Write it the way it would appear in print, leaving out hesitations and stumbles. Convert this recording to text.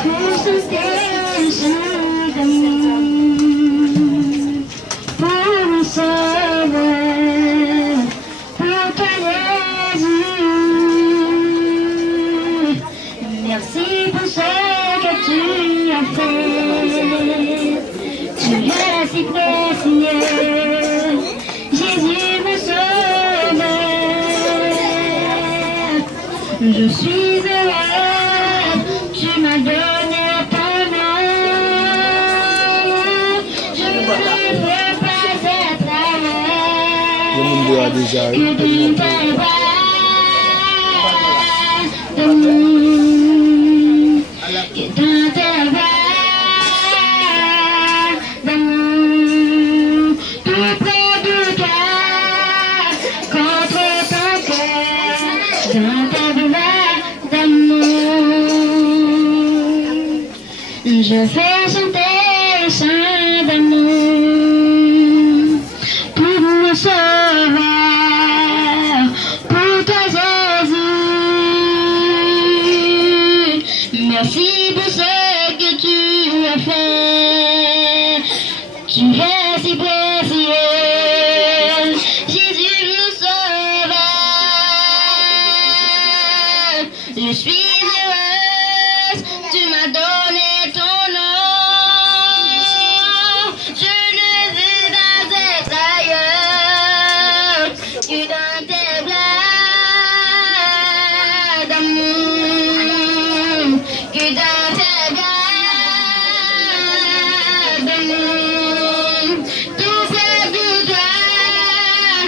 trouve sans péché d'amour pour mon sauveur, pour toi Jésus. Merci pour ce que tu as fait. Tu es si précieux, Jésus mon sauveur. Je suis heureux, tu m'as donné ton nom. Je ne veux pas être ailleurs que dans tes bras d'amour, que dans tes bras d'amour, tout près du cœur, contre ton cœur, dans tes bras d'amour. Je fais chanter le chant d'amour pour mon sauveur, pour toi Jésus. Merci pour ce que tu as fait. Tu es si précieux, Jésus mon sauveur. Je suis heureuse, tu m'as donné ton nom. Je ne veux pas être ailleurs que dans tes bras d'amour, que dans tes bras